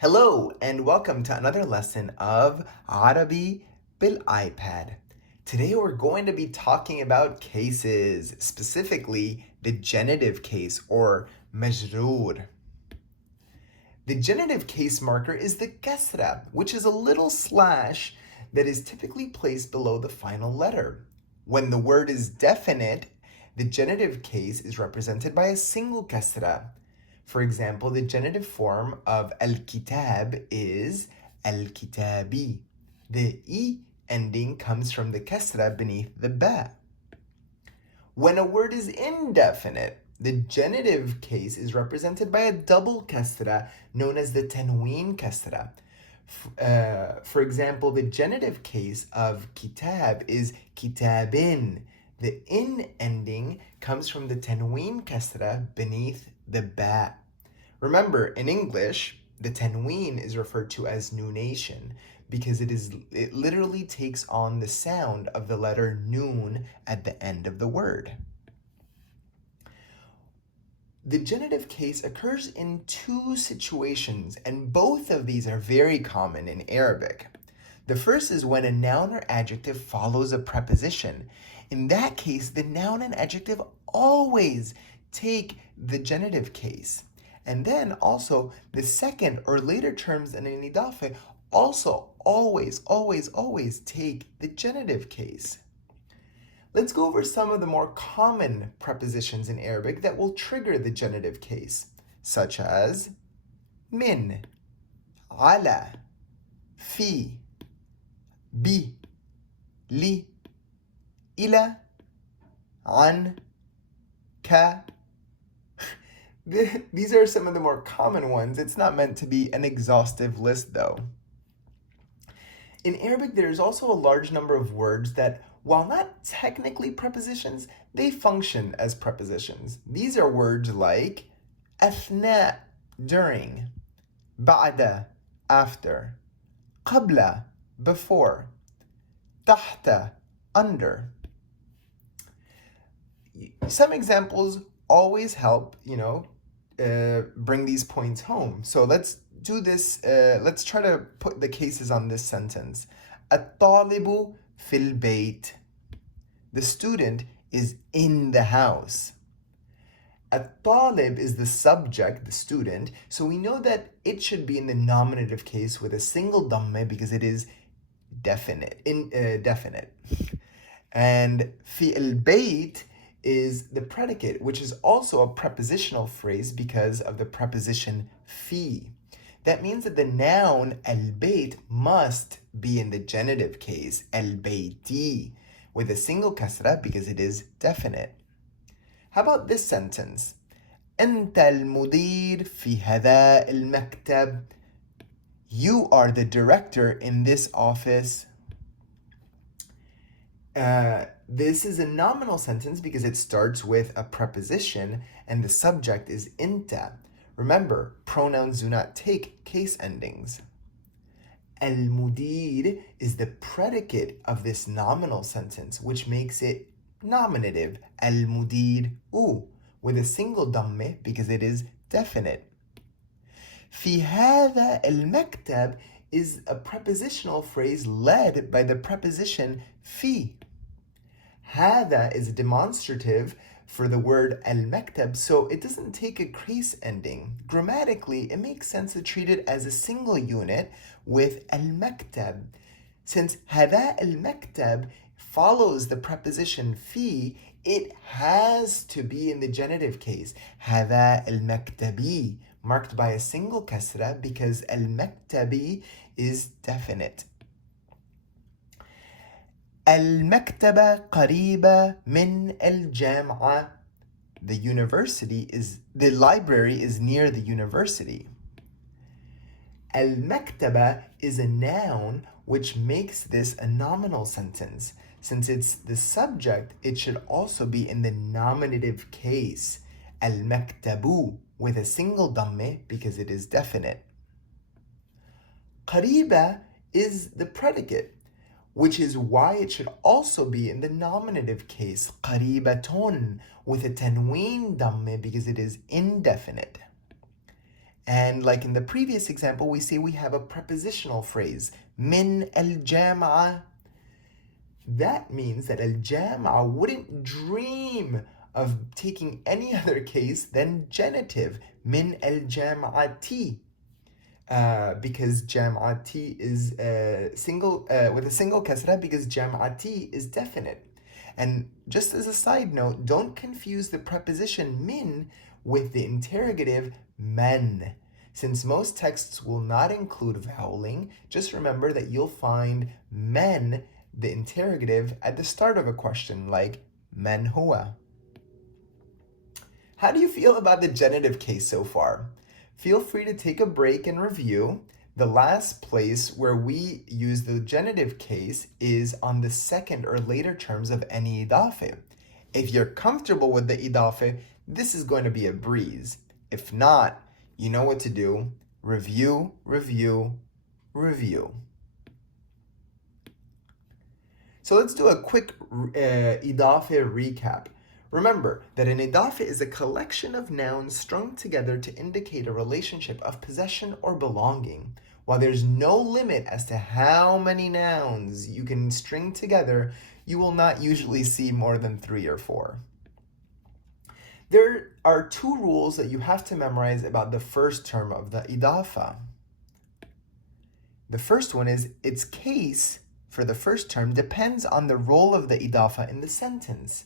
Hello and welcome to another lesson of Arabi bil iPad. Today we're going to be talking about cases, specifically the genitive case or majroor. The genitive case marker is the kasra, which is a little slash that is typically placed below the final letter. When the word is definite, the genitive case is represented by a single kasra. For example, the genitive form of al-kitab is al-kitabi. The e ending comes from the kasra beneath the ba. When a word is indefinite, the genitive case is represented by a double kasra known as the tanween kasra. For example, the genitive case of kitab is kitabin. The in ending comes from the tanween kasra beneath the ba. Remember, in English, the tanween is referred to as nunation because it literally takes on the sound of the letter noon at the end of the word. The genitive case occurs in two situations, and both of these are very common in Arabic. The first is when a noun or adjective follows a preposition. In that case, the noun and adjective always take the genitive case. And then also the second or later terms in an idafe also always take the genitive case. Let's go over some of the more common prepositions in Arabic that will trigger the genitive case, such as min, ala, fi, bi, li, ila, an, ka. These are some of the more common ones. It's not meant to be an exhaustive list, though. In Arabic, there is also a large number of words that, while not technically prepositions, they function as prepositions. These are words like أثناء, during, بعد, after, قبل, before, تحت, under. Some examples always help, bring these points home. So let's do this. Let's try to put the cases on this sentence. الطالب في البيت. The student is in the house. الطالب is the subject, the student, so we know that it should be in the nominative case with a single dhammeh because it is definite. And في البيت is the predicate, which is also a prepositional phrase because of the preposition fi. That means that the noun al-bayt must be in the genitive case, al-bayti, with a single kasra because it is definite. How about this sentence? أنت المدير في هذا المكتب. You are the director in this office. This is a nominal sentence because it starts with a preposition and the subject is inta. Remember, pronouns do not take case endings. Al-mudir is the predicate of this nominal sentence, which makes it nominative. Al-mudir with a single dhammeh because it is definite. في هذا المكتب is a prepositional phrase led by the preposition fi. هذا is a demonstrative for the word al-maktab, so it doesn't take a case ending. Grammatically, it makes sense to treat it as a single unit with al-maktab. Since هذا al-maktab follows the preposition fi, it has to be in the genitive case. هذا المكتبي, marked by a single kasra because al-maktabi is definite. المكتبة قريبة من الجامعة. The library is near the university. المكتبة is a noun which makes this a nominal sentence. Since it's the subject, it should also be in the nominative case. المكتب with a single dhammeh because it is definite. قريبة is the predicate, which is why it should also be in the nominative case, قريبة, with a tanween dhammeh because it is indefinite. And like in the previous example, we say we have a prepositional phrase, min al-jama'a. That means that al-jama'a wouldn't dream of taking any other case than genitive, min al-jama'ati. Because jam'ati is single with a single kasra, because jam'ati is definite. And just as a side note, don't confuse the preposition min with the interrogative man. Since most texts will not include voweling, just remember that you'll find men, the interrogative, at the start of a question, like man huwa. How do you feel about the genitive case so far? Feel free to take a break and review. The last place where we use the genitive case is on the second or later terms of any idafe. If you're comfortable with the idafe, this is going to be a breeze. If not, you know what to do. Review, review, review. So let's do a quick idafe recap. Remember that an idafe is a collection of nouns strung together to indicate a relationship of possession or belonging. While there's no limit as to how many nouns you can string together, you will not usually see more than 3 or 4. There are 2 rules that you have to memorize about the first term of the idafa. The first one is its case for the first term depends on the role of the idafa in the sentence.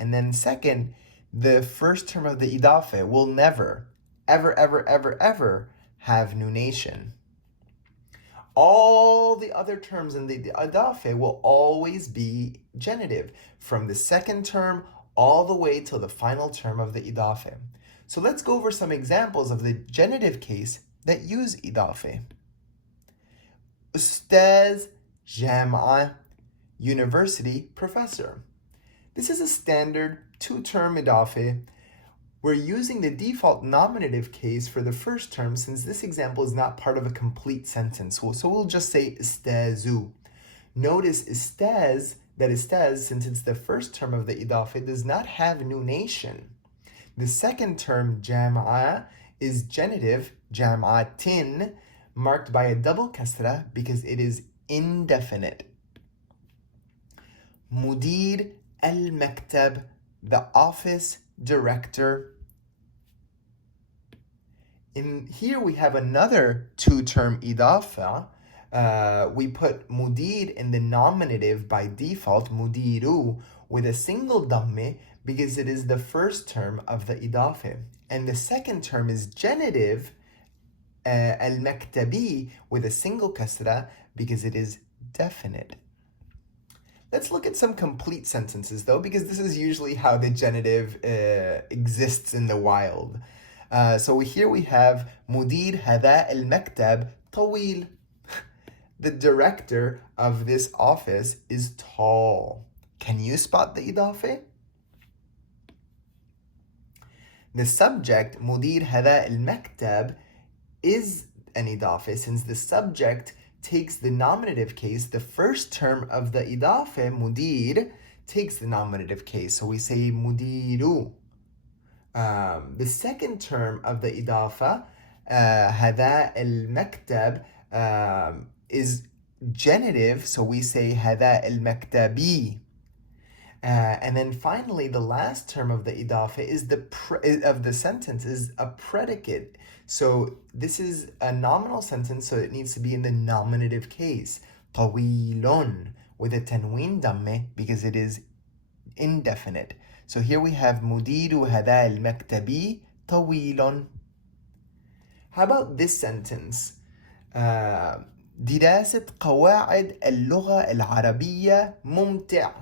And then second, the first term of the idafe will never, ever have nunation. All the other terms in the idafe will always be genitive, from the second term all the way till the final term of the idafe. So let's go over some examples of the genitive case that use idafe. Ustaz, Jam'a, university, professor. This is a standard 2-term idafe. We're using the default nominative case for the first term since this example is not part of a complete sentence. So we'll just say istazu. Notice istaz, since it's the first term of the idafe, does not have nunation. The second term, jam'a, is genitive, jam'atin, marked by a double kasra because it is indefinite. Mudir al-maktab, the office director. In here we have another 2-term idafa. We put mudir in the nominative by default, mudiru, with a single damme because it is the first term of the idafe. And the second term is genitive, al-maktabi, with a single kasra because it is definite. Let's look at some complete sentences though, because this is usually how the genitive exists in the wild. So here we have Mudir hada al-maktab tawil. The director of this office is tall. Can you spot the idafe? The subject, Mudir hada al-maktab, is an idafe since the subject takes the nominative case. The first term of the idafe, mudir, takes the nominative case. So we say mudiru. The second term of the idafa, hada al-maktab, is genitive. So we say hada al-maktabi. And then finally, the last term of the idafa is of the sentence is a predicate. So this is a nominal sentence, so it needs to be in the nominative case. طويل, with a tanween damme because it is indefinite. So here we have مدير هذا المكتب طويل. How about this sentence? دراسة قواعد اللغة العربية ممتع.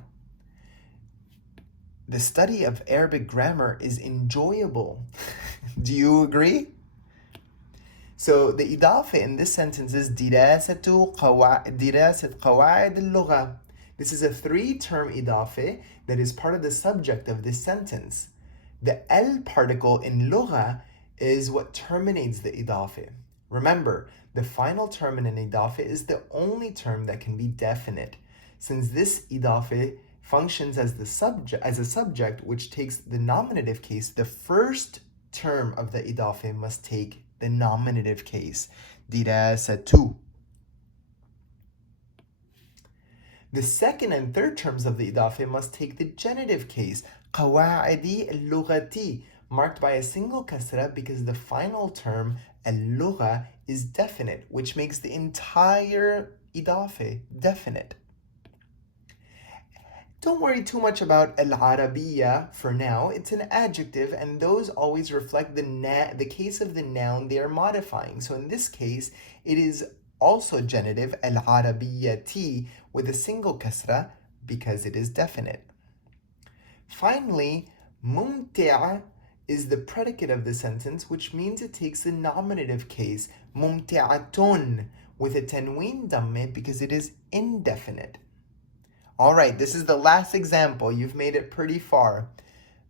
The study of Arabic grammar is enjoyable. Do you agree? So the idafe in this sentence is دراسة قواعد اللغة. This is a 3-term idafe that is part of the subject of this sentence. The el particle in lugha is what terminates the idafe. Remember, the final term in an idafe is the only term that can be definite. Since this idafe functions as a subject which takes the nominative case, the first term of the idafe must take the nominative case. دراسة. The second and third terms of the إضافة must take the genitive case. قواعد اللغة, marked by a single kasra because the final term اللغة is definite, which makes the entire إضافة definite. Don't worry too much about al-Arabiya for now. It's an adjective, and those always reflect the case of the noun they are modifying. So in this case, it is also genitive, al-Arabiyyati, with a single kasra because it is definite. Finally, mumti' is the predicate of the sentence, which means it takes the nominative case, mumti'atun, with a tanween damme because it is indefinite. All right, this is the last example. You've made it pretty far.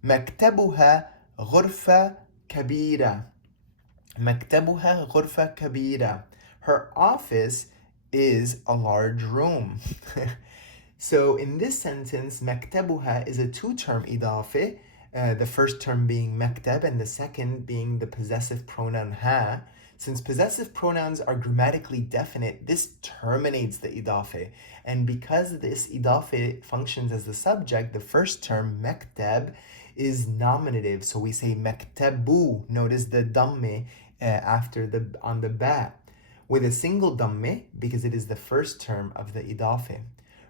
مكتبها غرفة كبيرة. مكتبها غرفة كبيرة. Her office is a large room. So in this sentence, مكتبها is a two-term إضافة, the first term being مكتب and the second being the possessive pronoun ها. Since possessive pronouns are grammatically definite, this terminates the إضافة. And because this إضافة functions as the subject, the first term مكتب is nominative. So we say مكتبو. Notice the damme on the ba, with a single damme because it is the first term of the إضافة.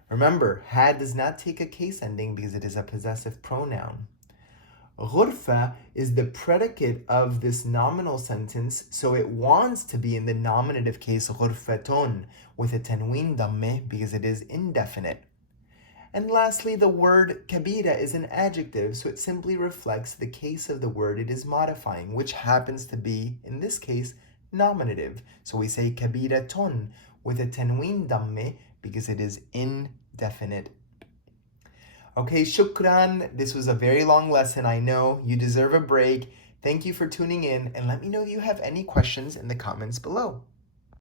Remember, ha does not take a case ending because it is a possessive pronoun. غرفة is the predicate of this nominal sentence, so it wants to be in the nominative case غرفتون with a tanween damme because it is indefinite. And lastly, the word kabira is an adjective, so it simply reflects the case of the word it is modifying, which happens to be, in this case, nominative. So we say kabiratun with a tanween damme because it is indefinite. Okay, shukran. This was a very long lesson, I know. You deserve a break. Thank you for tuning in, and let me know if you have any questions in the comments below.